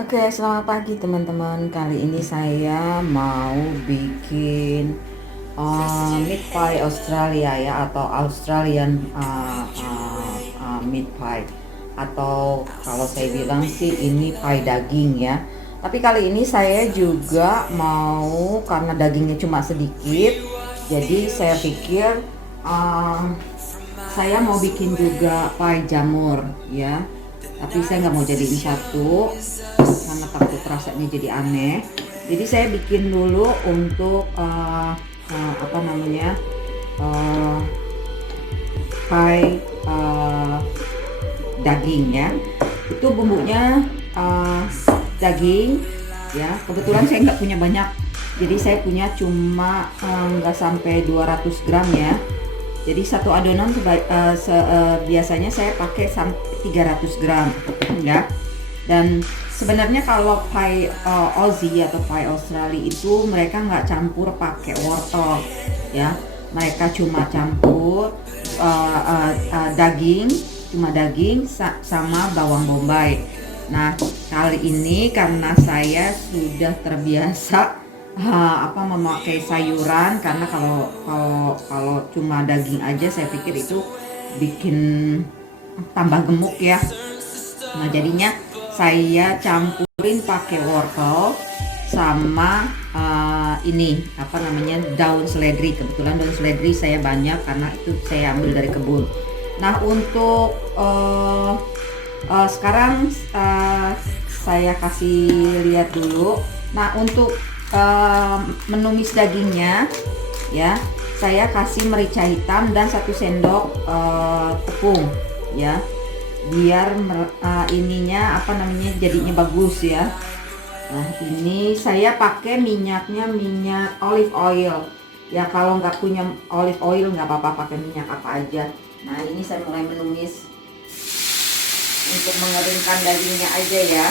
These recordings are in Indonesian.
Oke, selamat pagi teman-teman. Kali ini saya mau bikin meat pie Australia ya, atau Australian meat pie, atau kalau saya bilang sih ini pie daging ya. Tapi kali ini saya juga mau, karena dagingnya cuma sedikit, jadi saya pikir uh, saya mau bikin juga pie jamur ya. Tapi saya nggak mau jadiin satu karena takut rasanya jadi aneh. Jadi saya bikin dulu untuk apa namanya, uh, pie daging ya. Itu bumbunya daging ya. Kebetulan saya nggak punya banyak, jadi saya punya cuma nggak sampai 200 gram ya. Jadi satu adonan biasanya saya pakai sampai 300 gram ya. Dan sebenarnya kalau pie Aussie atau pie Australia itu mereka nggak campur pakai wortel ya. Mereka cuma campur daging, cuma daging sama bawang bombay. Nah, kali ini karena saya sudah terbiasa memakai sayuran, karena kalau cuma daging aja saya pikir itu bikin tambah gemuk ya. Nah, jadinya saya campurin pakai wortel sama ini apa namanya, daun seledri. Kebetulan daun seledri saya banyak karena itu saya ambil dari kebun. Nah, untuk sekarang saya kasih lihat dulu. Nah, untuk menumis dagingnya ya, saya kasih merica hitam dan 1 sendok tepung ya, biar ininya apa namanya, jadinya bagus ya. Nah, ini saya pakai minyaknya minyak olive oil ya. Kalau nggak punya olive oil nggak apa-apa, pakai minyak apa aja. Nah, ini saya mulai menumis untuk mengeringkan dagingnya aja ya.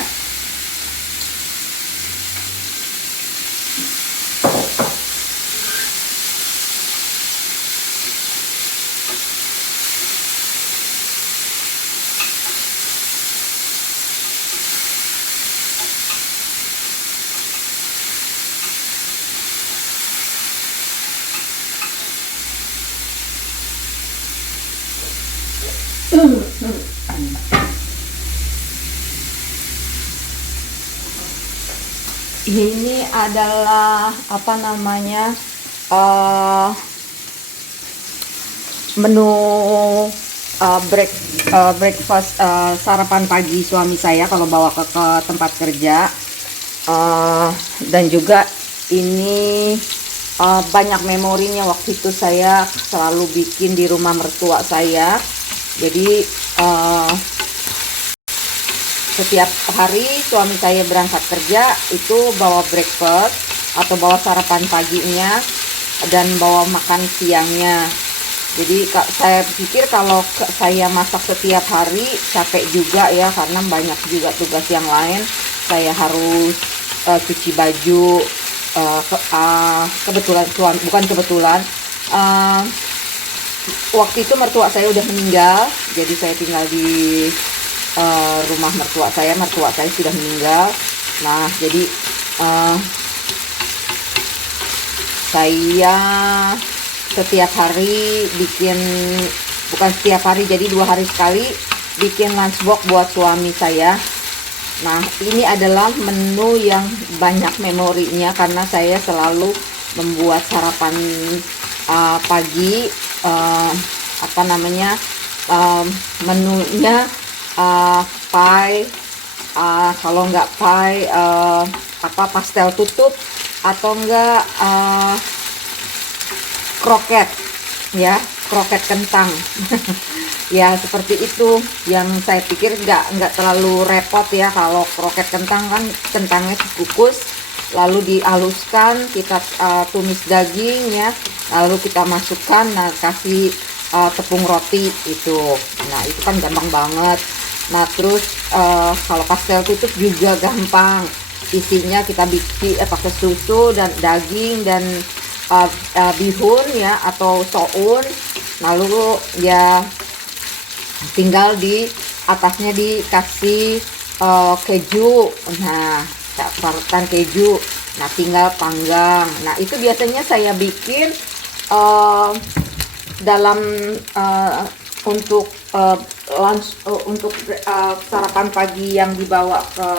Ini adalah apa namanya, menu breakfast, sarapan pagi suami saya kalau bawa ke tempat kerja. Dan juga ini banyak memorinya. Waktu itu saya selalu bikin di rumah mertua saya. Jadi setiap hari suami saya berangkat kerja itu bawa breakfast atau bawa sarapan paginya dan bawa makan siangnya. Jadi saya pikir kalau saya masak setiap hari capek juga ya, karena banyak juga tugas yang lain. Saya harus cuci baju. Kebetulan bukan kebetulan, waktu itu mertua saya udah meninggal, jadi saya tinggal di rumah mertua saya. Mertua saya sudah meninggal. Nah, jadi saya setiap hari bikin, bukan setiap hari, jadi 2 hari sekali bikin lunchbox buat suami saya. Nah, ini adalah menu yang banyak memorinya karena saya selalu membuat sarapan pagi, apa namanya, menunya pie, kalau nggak pie pastel tutup, atau enggak kroket ya, kroket kentang. Ya, seperti itu yang saya pikir nggak terlalu repot ya. Kalau kroket kentang kan kentangnya dikukus lalu dihaluskan, kita tumis daging ya, lalu kita masukkan, nah kasih tepung roti itu. Nah, itu kan gampang banget. Nah, terus kalau pastel tutup juga gampang. Isinya kita bikin pakai susu dan daging dan bihun ya, atau soun. Lalu ya tinggal di atasnya dikasih keju. Nah, parutan keju. Nah, tinggal panggang. Nah, itu biasanya saya bikin eh, dalam eh, untuk lunch, untuk sarapan pagi yang dibawa ke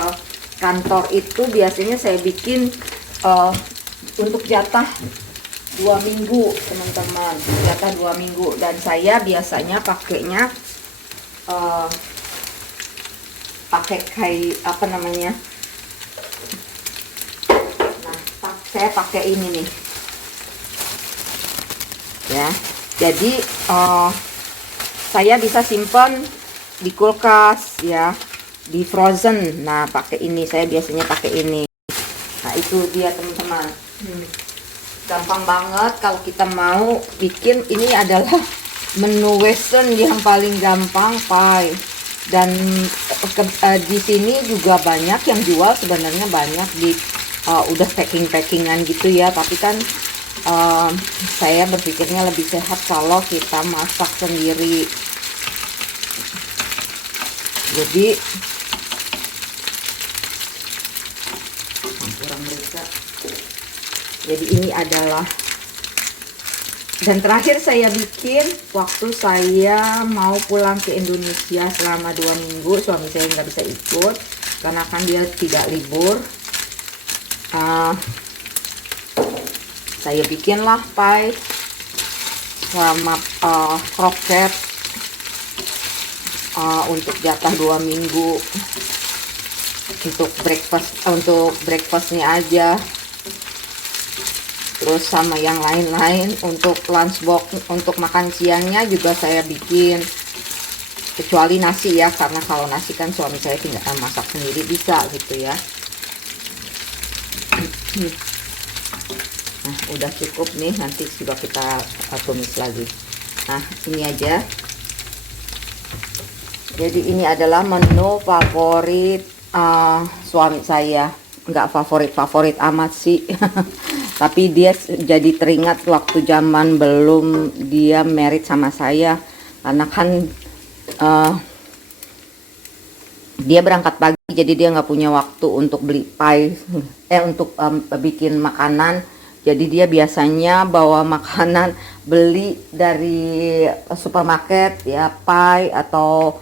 kantor itu biasanya saya bikin eh, untuk jatah 2 minggu, teman-teman. Jatah 2 minggu, dan saya biasanya pakainya eh, pakai kayak apa namanya, nah saya pakai ini nih ya. Jadi saya bisa simpan di kulkas ya, di frozen. Nah, pakai ini, saya biasanya pakai ini. Nah, itu dia teman-teman. Gampang banget kalau kita mau bikin. Ini adalah menu western yang paling gampang, pie. Dan di sini juga banyak yang jual, sebenarnya banyak di udah packingan gitu ya, tapi kan saya berpikirnya lebih sehat kalau kita masak sendiri. Jadi kurang mereka. Jadi ini adalah, dan terakhir saya bikin waktu saya mau pulang ke Indonesia selama 2 minggu. Suami saya nggak bisa ikut karena kan dia tidak libur. Saya bikinlah pie sama kroket untuk jatah 2 minggu, untuk breakfastnya aja. Terus sama yang lain-lain untuk lunchbox, untuk makan siangnya juga saya bikin, kecuali nasi ya, karena kalau nasi kan suami saya tinggal masak sendiri bisa gitu ya. Nah, udah cukup nih, nanti sudah kita tumis lagi. Nah, ini aja. Jadi ini adalah menu favorit suami saya. Nggak favorit amat sih. Tapi dia jadi teringat waktu zaman belum dia married sama saya, karena kan dia berangkat pagi, jadi dia nggak punya waktu untuk beli pie, untuk bikin makanan. Jadi dia biasanya bawa makanan, beli dari supermarket ya, pie atau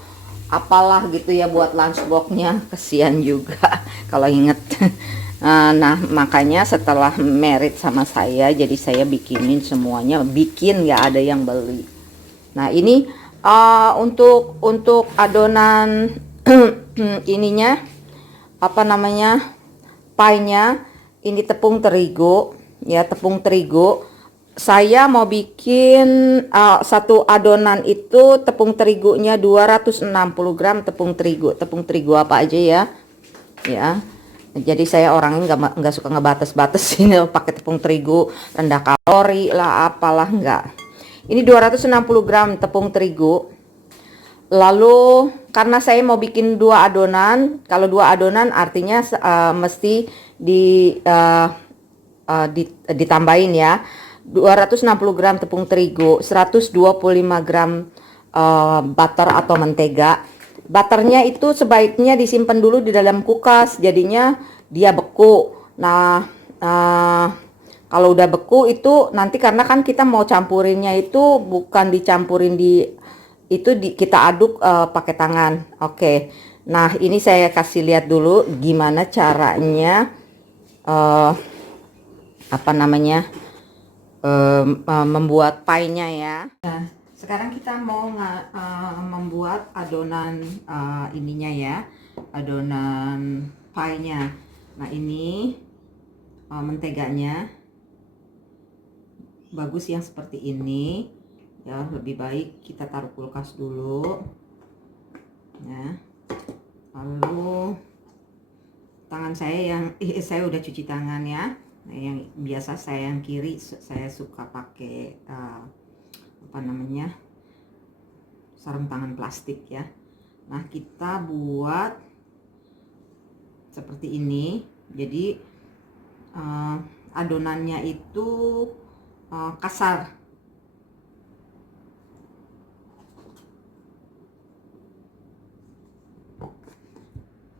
apalah gitu ya buat lunchboxnya. Kesian juga kalau inget. Nah, makanya setelah married sama saya, jadi saya bikinin semuanya, bikin nggak ada yang beli. Nah, ini untuk adonan ininya, apa namanya, pie-nya, ini tepung terigu ya, tepung terigu. Saya mau bikin satu adonan itu tepung terigunya 260 gram tepung terigu apa aja ya. Ya. Jadi saya orangnya nggak suka ngebatas-batasin pakai tepung terigu rendah kalori lah apalah, enggak. Ini 260 gram tepung terigu. Lalu karena saya mau bikin 2 adonan, kalau 2 adonan artinya mesti ditambahin ya. 260 gram tepung terigu, 125 gram butter atau mentega. Butternya itu sebaiknya disimpan dulu di dalam kulkas, jadinya dia beku. Nah, kalau udah beku itu nanti, karena kan kita mau campurinnya itu bukan dicampurin kita aduk pakai tangan. Oke. Nah, ini saya kasih lihat dulu gimana caranya apa namanya membuat pie-nya ya. Nah, sekarang kita mau membuat adonan ininya ya, adonan pie-nya. Nah, ini menteganya bagus yang seperti ini ya, lebih baik kita taruh kulkas dulu ya. Lalu tangan saya yang saya udah cuci tangan ya. Nah, yang biasa saya yang kiri, saya suka pakai apa namanya, sarung tangan plastik ya. Nah, kita buat seperti ini. Jadi adonannya itu kasar.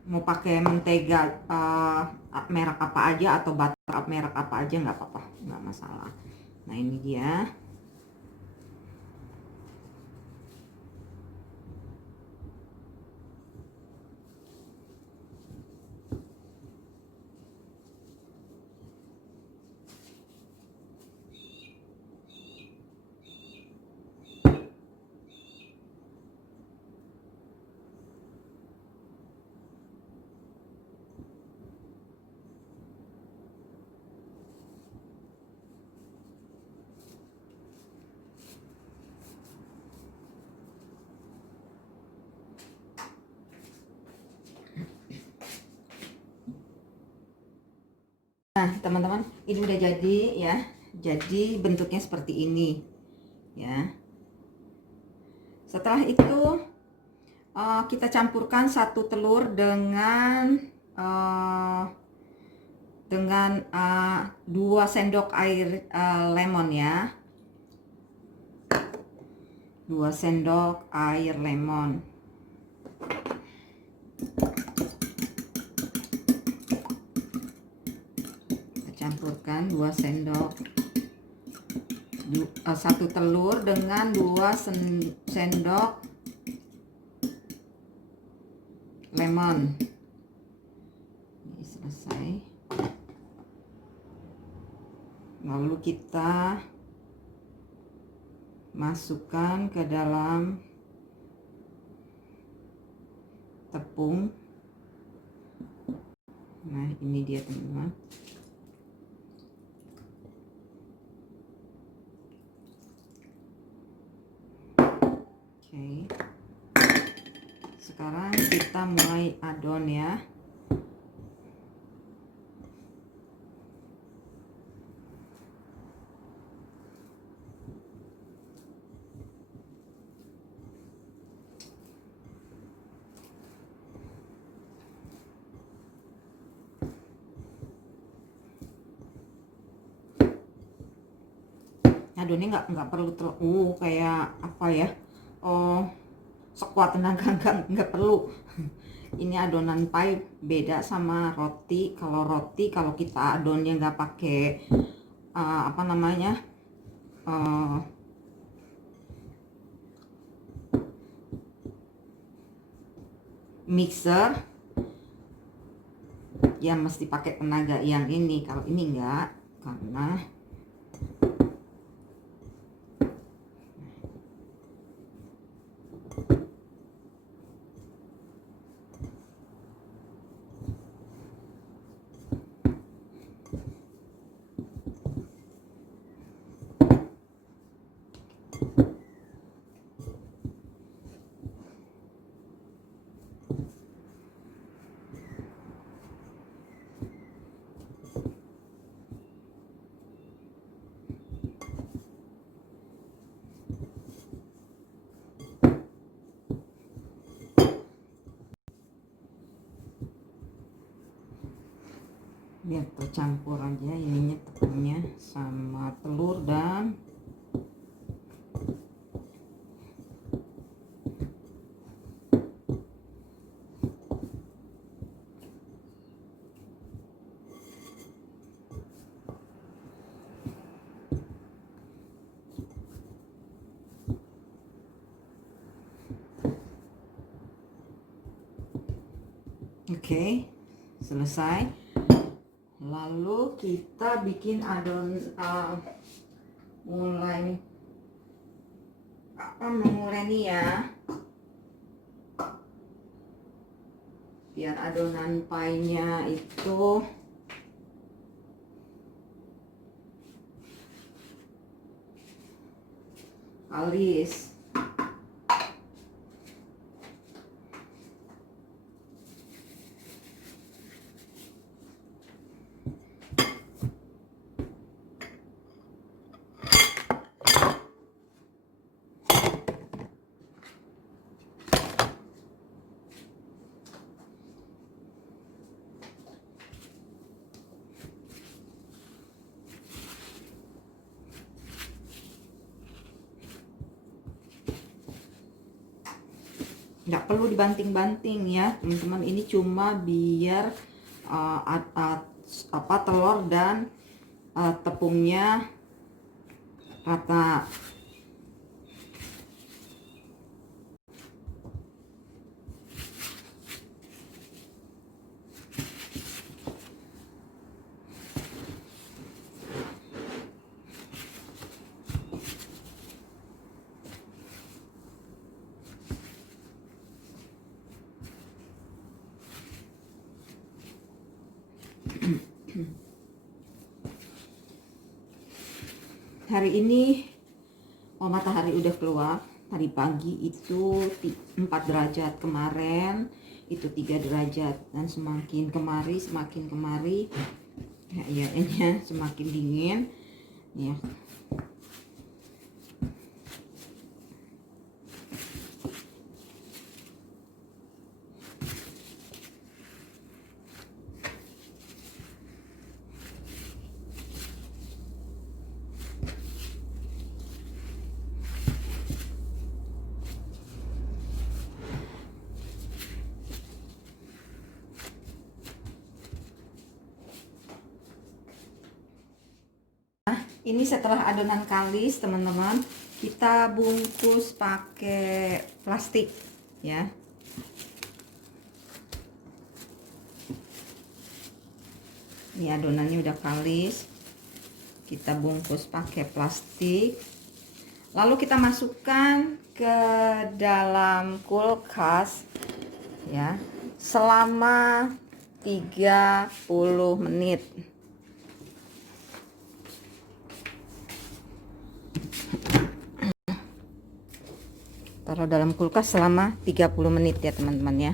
mau pakai mentega merek apa aja atau butter merek apa aja nggak apa-apa, nggak masalah. Nah ini dia. Nah teman-teman, ini udah jadi ya, jadi bentuknya seperti ini ya. Setelah itu kita campurkan 1 telur dengan 2 sendok air lemon ya, 2 sendok air lemon. Kita campurkan 2 sendok, 1 telur dengan 2 sendok lemon. Ini selesai. Lalu kita masukkan ke dalam tepung. Nah ini dia teman-teman. Oke. Sekarang kita mulai adon ya. Adonnya nggak perlu kayak apa ya, sekuat tenaga, nggak perlu. Ini adonan pie beda sama roti. Kalau roti, kalau kita adonnya nggak pakai apa namanya, mixer ya, mesti pakai tenaga yang ini. Kalau ini enggak, karena biar tercampur aja ininya, tepungnya sama telur dan oke, selesai. Lalu kita bikin adon, mulai nih ya, biar adonan pie-nya itu halus. nggak perlu dibanting-banting ya teman-teman. Ini cuma biar telur dan tepungnya rata. Hari ini matahari udah keluar. Tadi pagi itu 4 derajat, kemarin itu 3 derajat, dan semakin kemari ya, semakin dingin ya. Ini setelah adonan kalis teman-teman, kita bungkus pakai plastik ya. Ini adonannya udah kalis, kita bungkus pakai plastik, lalu kita masukkan ke dalam kulkas ya selama 30 menit. Taruh dalam kulkas selama 30 menit ya teman-teman ya.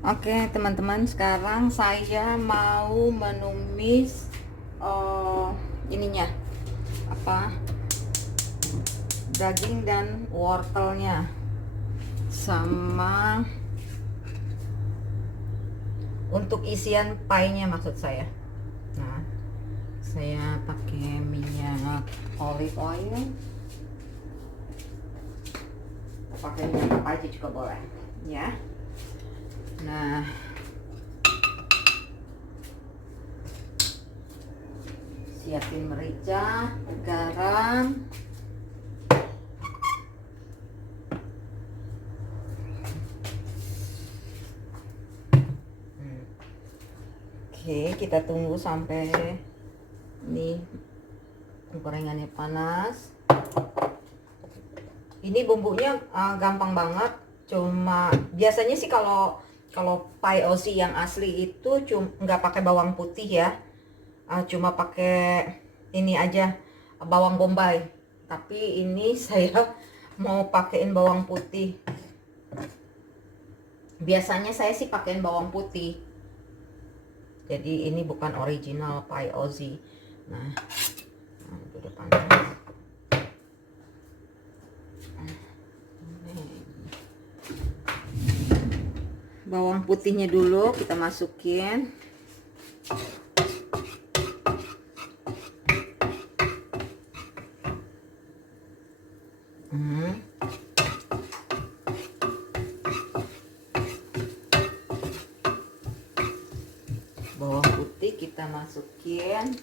Oke teman-teman, sekarang saya mau menumis ininya daging dan wortelnya sama untuk isian pie-nya maksud saya. Nah, saya pakai minyak olive oil, pakai minyak apa aja juga boleh ya. Nah, siapin merica, garam, oke, kita tunggu sampai ini gorengannya panas. Ini bumbunya gampang banget, cuma biasanya sih kalau pie Aussie yang asli itu nggak pakai bawang putih ya, cuma pakai ini aja, bawang bombay. Tapi ini saya mau pakein bawang putih. Biasanya saya sih pakein bawang putih. Jadi ini bukan original pie Aussie. Nah itu udah panas. Bawang putihnya dulu kita masukin. Bawang putih kita masukin.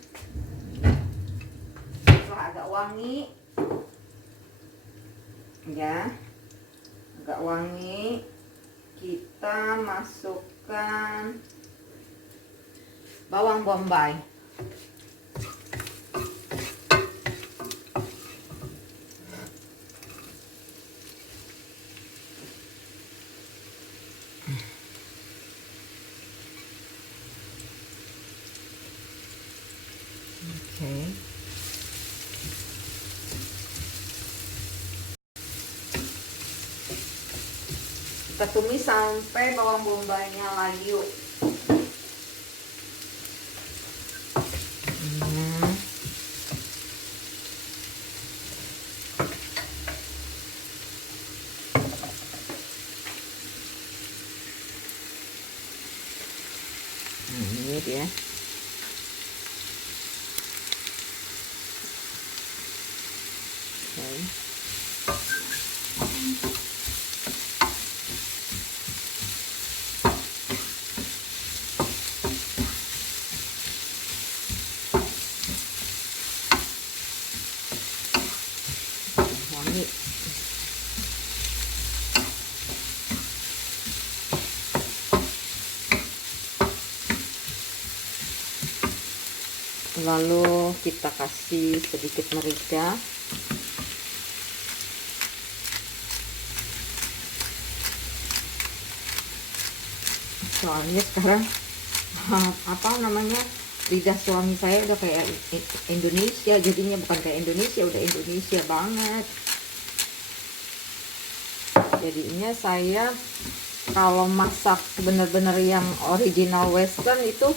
Setelah agak wangi ya, agak wangi, kita masukkan bawang bombay. Oke. Kita tumis sampai bawang bombaynya layu. Ini dia. Okay. Lalu kita kasih sedikit merica. Soalnya sekarang apa namanya, lidah suami saya udah kayak Indonesia, jadinya bukan kayak Indonesia, udah Indonesia banget. Jadinya saya kalau masak bener-bener yang original western itu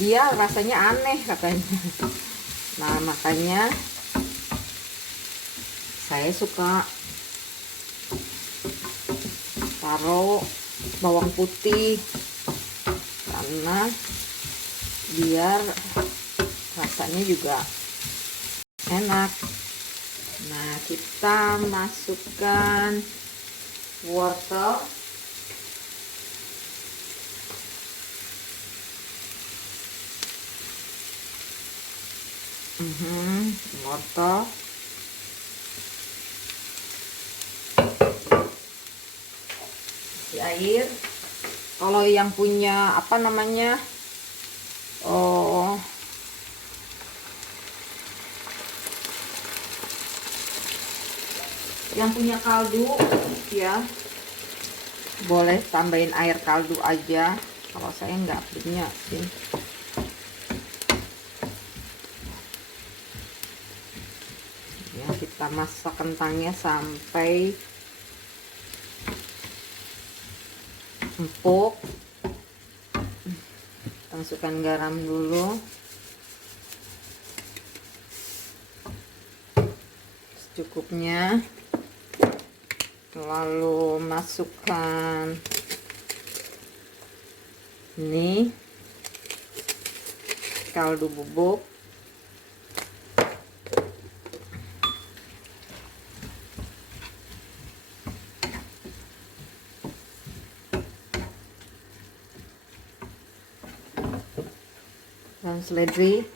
dia rasanya aneh katanya. Nah makanya saya suka taruh bawang putih karena biar rasanya juga enak. Nah kita masukkan wortel, wortel, air. Kalau yang punya apa namanya, yang punya kaldu ya boleh tambahin air kaldu aja. Kalau saya nggak punya sih. Ya kita masak kentangnya sampai empuk. Masukkan garam dulu secukupnya, lalu masukkan ini kaldu bubuk, dan seledri.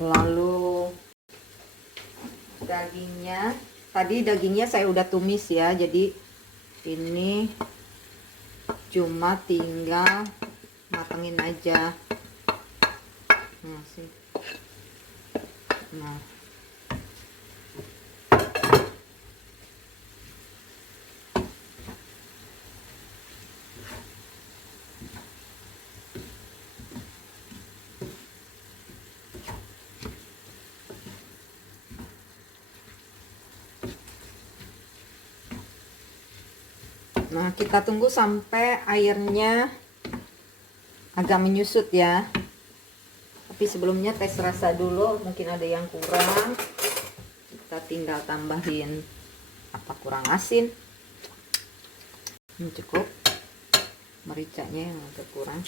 Lalu dagingnya, tadi dagingnya saya udah tumis ya, jadi ini cuma tinggal matengin aja. Nah sih, nah Nah, kita tunggu sampai airnya agak menyusut ya. Tapi sebelumnya tes rasa dulu, mungkin ada yang kurang. Kita tinggal tambahin apa kurang asin. Ini cukup. Mericanya yang agak kurang.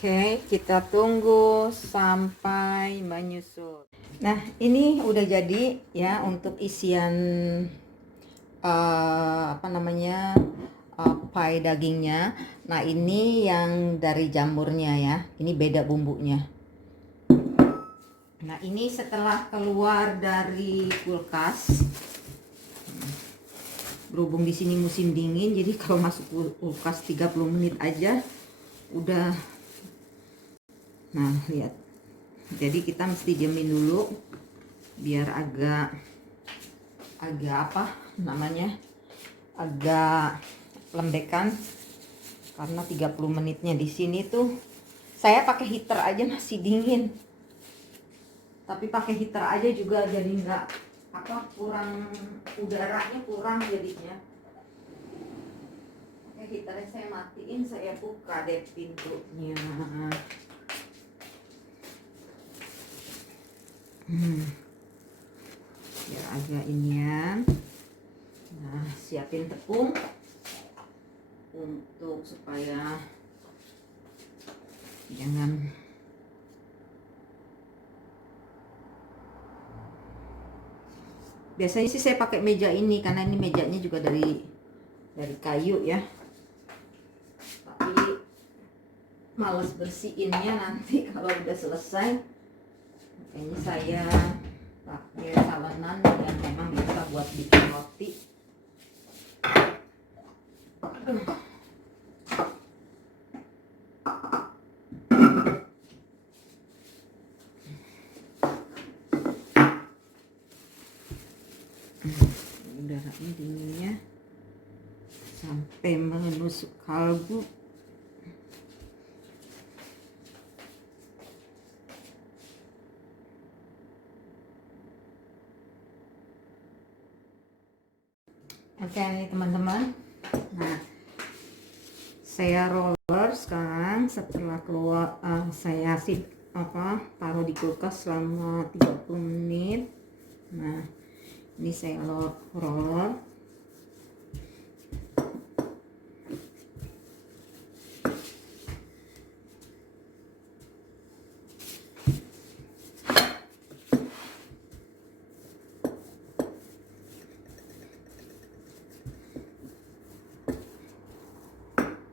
Oke, kita tunggu sampai menyusut. Nah, ini udah jadi ya untuk isian apa namanya, pie dagingnya. Nah, ini yang dari jamurnya ya. Ini beda bumbunya. Nah, ini setelah keluar dari kulkas. Berhubung di sini musim dingin, jadi kalau masuk kulkas 30 menit aja udah. Nah, lihat. Jadi kita mesti diamin dulu biar agak apa namanya? Agak lembekan. Karena 30 menitnya di sini tuh saya pakai heater aja masih dingin. Tapi pakai heater aja juga jadi nggak apa, kurang udaranya kurang jadinya. Oke, heaternya saya matiin, saya buka deh pintunya. Biar agak inian. Nah, siapin tepung untuk supaya jangan Biasanya sih saya pakai meja ini karena ini mejanya juga dari kayu ya. Tapi males bersihinnya nanti kalau udah selesai. Makanya saya pakai salenan yang memang bisa buat bikin roti. Udaranya dinginnya sampai menusuk kalbu. Oke nih teman-teman, nah saya roller sekarang. Setelah keluar saya taruh di kulkas selama 30 menit. Nah ini saya roller.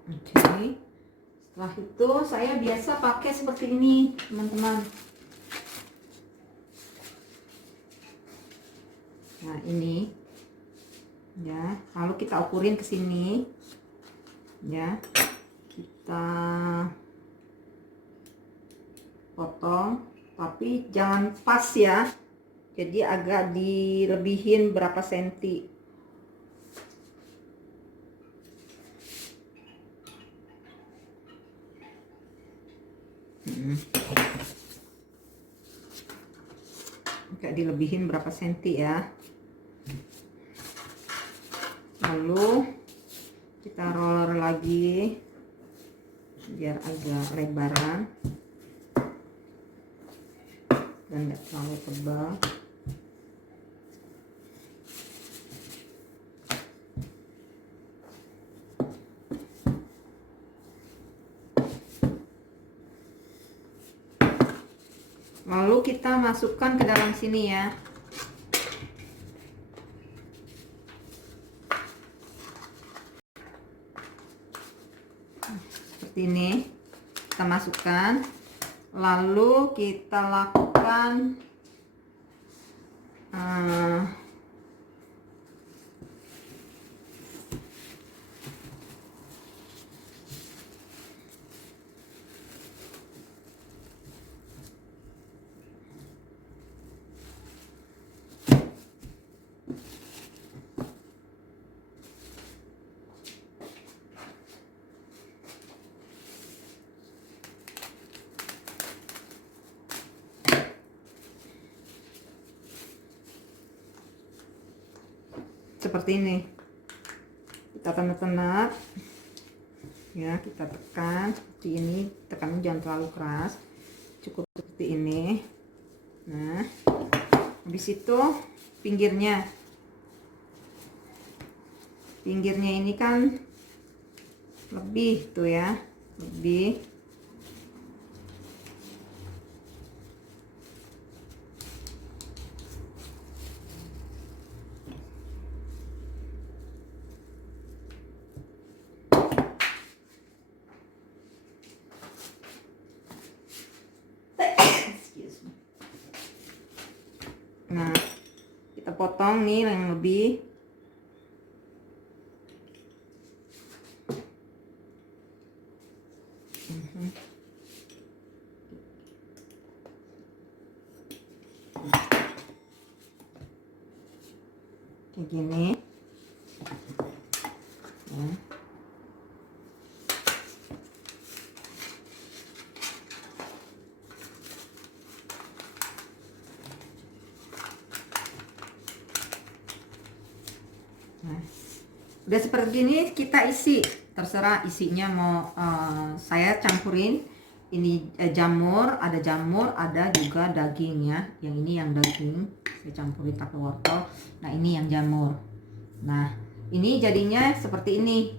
Oke, setelah itu saya biasa pakai seperti ini teman-teman. Nah ini ya, lalu kita ukurin ke sini ya, kita potong tapi jangan pas ya, jadi agak dilebihin berapa senti. Agak dilebihin berapa senti ya. Lalu kita roller lagi biar agak lebaran dan nggak terlalu tebal. Lalu kita masukkan ke dalam sini ya. Seperti ini. Kita masukkan. Lalu kita lakukan seperti ini. Kita tenar-tenar ya, kita tekan seperti ini. Tekannya jangan terlalu keras, cukup seperti ini. Nah habis itu pinggirnya ini kan lebih tuh ya, lebih. Nah kita potong nih yang lebih. Kayak gini. Nah. Nah, udah seperti ini kita isi, terserah isinya mau saya campurin ini jamur, ada juga daging ya. Yang ini yang daging saya campurin pakai wortel. Nah ini yang jamur. Nah ini jadinya seperti ini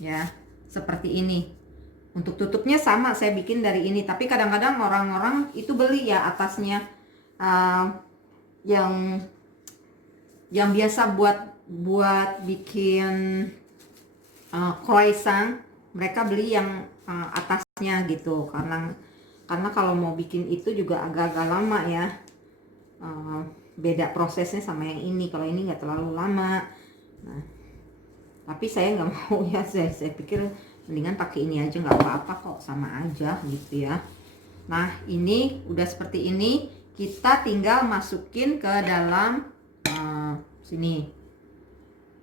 ya, seperti ini. Untuk tutupnya sama saya bikin dari ini, tapi kadang-kadang orang-orang itu beli ya atasnya yang yang biasa buat bikin croissant, mereka beli yang atasnya gitu, karena kalau mau bikin itu juga agak-agak lama ya. Beda prosesnya sama yang ini. Kalau ini nggak terlalu lama. Nah, tapi saya nggak mau ya, saya pikir mendingan pakai ini aja, nggak apa-apa kok, sama aja gitu ya. Nah, ini udah seperti ini, kita tinggal masukin ke dalam sini.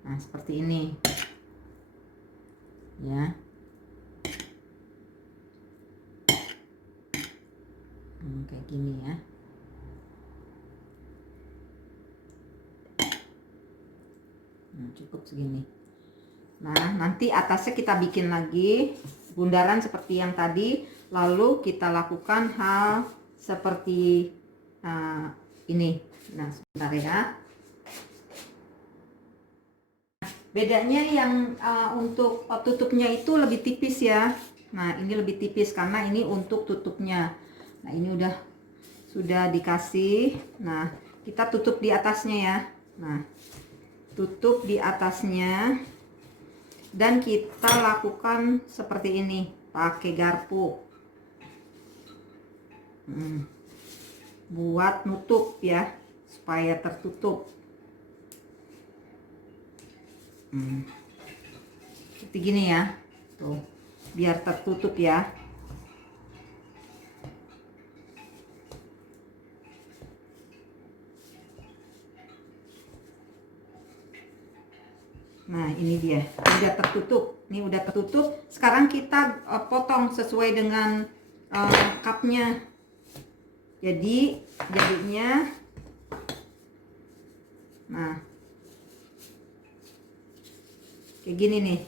Nah, seperti ini ya. Kayak gini ya. Cukup segini. Nah, nanti atasnya kita bikin lagi bundaran seperti yang tadi, lalu kita lakukan hal seperti ini. Nah, sebentar ya. Bedanya yang untuk tutupnya itu lebih tipis ya. Nah, ini lebih tipis karena ini untuk tutupnya. Nah, ini sudah dikasih. Nah, kita tutup di atasnya ya. Nah, tutup di atasnya, dan kita lakukan seperti ini pakai garpu buat nutup ya, supaya tertutup seperti gini ya, tuh biar tertutup ya. Nah, ini dia, udah tertutup. Ini udah tertutup. Sekarang kita potong sesuai dengan cupnya. Jadinya, nah, kayak gini nih.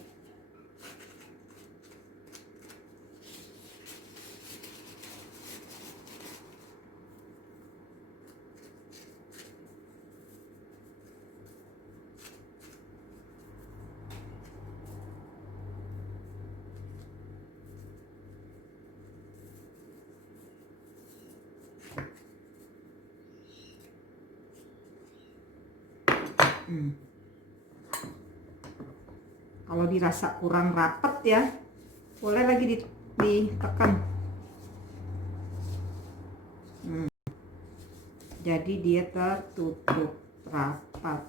Kalau dirasa kurang rapet ya, boleh lagi ditekan. Jadi dia tertutup rapat.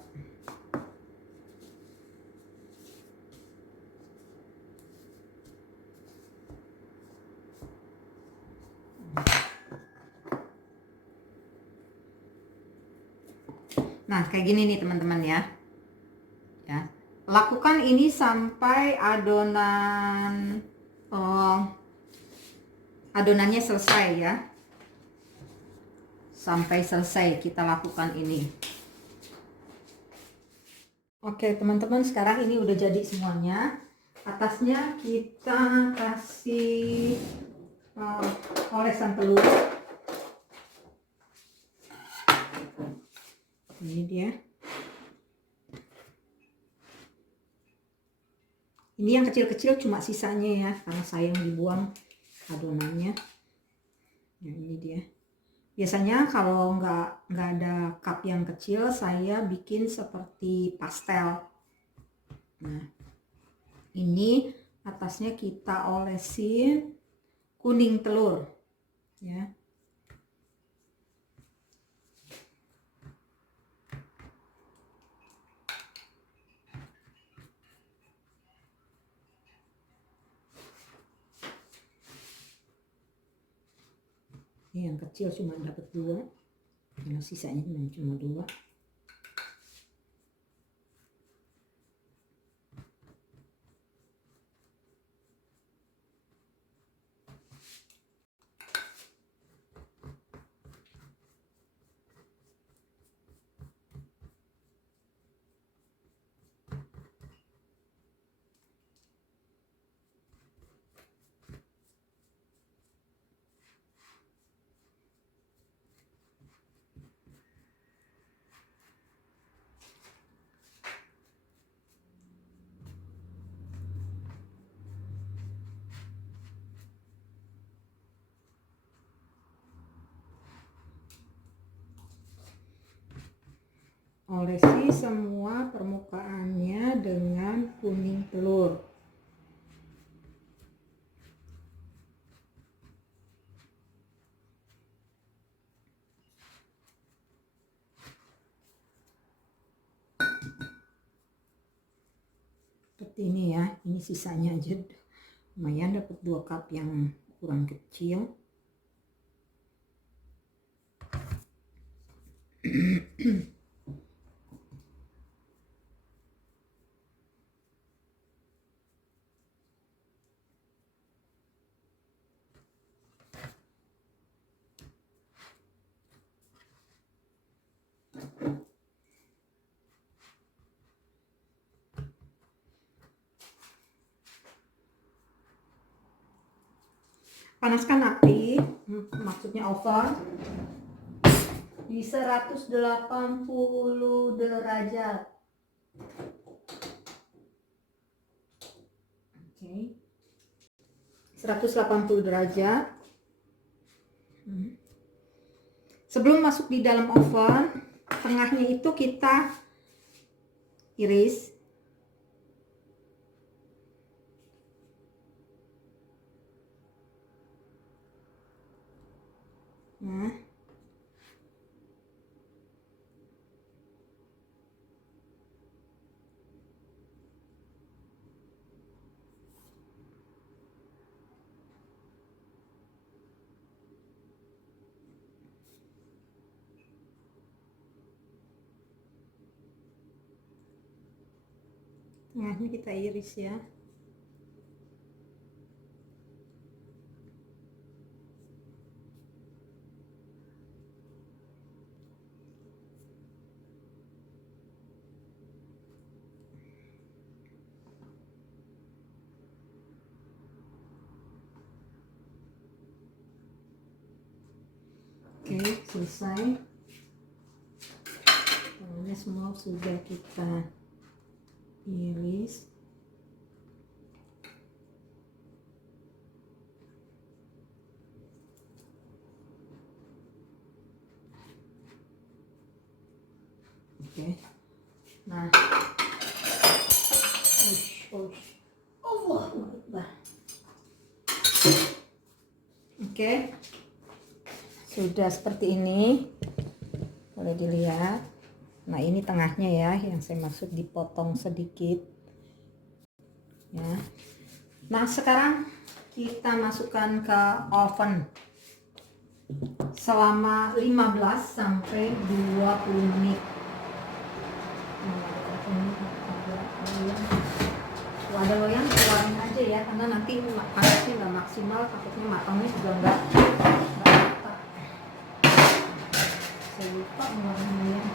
Nah, kayak gini nih teman-teman ya. Lakukan ini sampai adonannya selesai ya. Sampai selesai kita lakukan ini. Oke teman-teman, sekarang ini udah jadi semuanya. Atasnya kita kasih olesan telur. Ini dia. Ini yang kecil-kecil cuma sisanya ya, karena sayang dibuang adonannya. Nah, ini dia. Biasanya kalau nggak ada cup yang kecil, saya bikin seperti pastel. Nah, ini atasnya kita olesin kuning telur ya. Ini yang kecil cuma dapat 2, karena sisanya cuma 2. Olesi semua permukaannya dengan kuning telur. Seperti ini ya, ini sisanya aja. Lumayan dapat 2 cup yang kurang kecil. Panaskan api, maksudnya oven, di 180 derajat. Oke. 180 derajat. Sebelum masuk di dalam oven, tengahnya itu kita iris. Nah, tengahnya kita iris ya. Oke, selesai. Ini semua sudah kita iris. Oke. Nah. Allahu Akbar. Oke. Sudah seperti ini. Boleh dilihat. Nah, ini tengahnya ya, yang saya maksud dipotong sedikit. Ya. Nah, sekarang kita masukkan ke oven selama 15 sampai 20 menit. Kalau ada loyang keluarin aja ya, karena nanti panasnya nggak maksimal, takutnya matangnya juga nggak rata. Saya lupa ngeluarin loyang.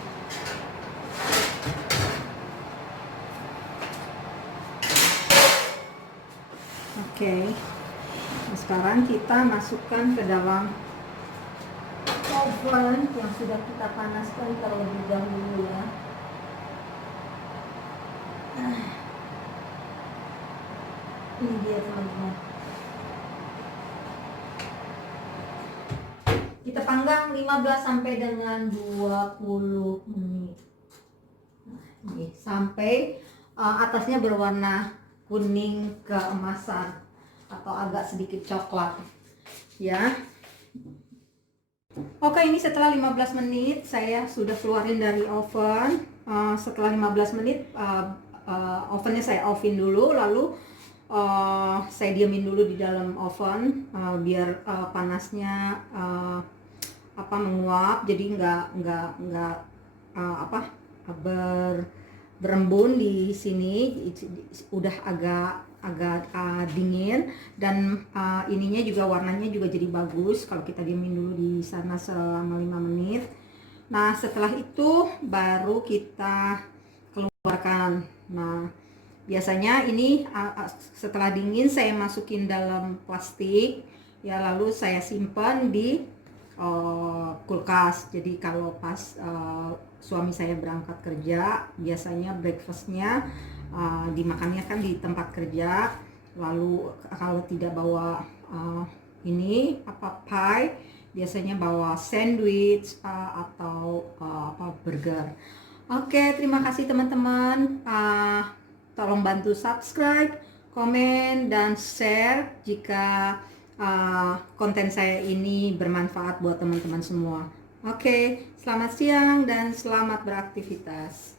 Oke. Nah, sekarang kita masukkan ke dalam oven yang sudah kita panaskan terlebih dahulu ya. Ini dia teman-teman. Kita panggang 15 sampai dengan 20 menit. Nah, ini sampai atasnya berwarna kuning keemasan atau agak sedikit coklat. Ya. Oke, ini setelah 15 menit saya sudah keluarin dari oven. Setelah 15 menit ovennya saya offin dulu, lalu saya diamin dulu di dalam oven biar panasnya menguap, jadi nggak berembun di sini, udah agak dingin, dan ininya juga warnanya juga jadi bagus kalau kita diamin dulu di sana selama 5 menit. Nah, setelah itu baru kita keluarkan. Nah, biasanya ini setelah dingin saya masukin dalam plastik ya, lalu saya simpan di kulkas. Jadi kalau pas suami saya berangkat kerja, biasanya breakfastnya dimakannya kan di tempat kerja. Lalu kalau tidak bawa pie, biasanya bawa sandwich atau burger. Oke, terima kasih teman-teman. Tolong bantu subscribe, komen, dan share jika konten saya ini bermanfaat buat teman-teman semua. Oke, selamat siang dan selamat beraktivitas.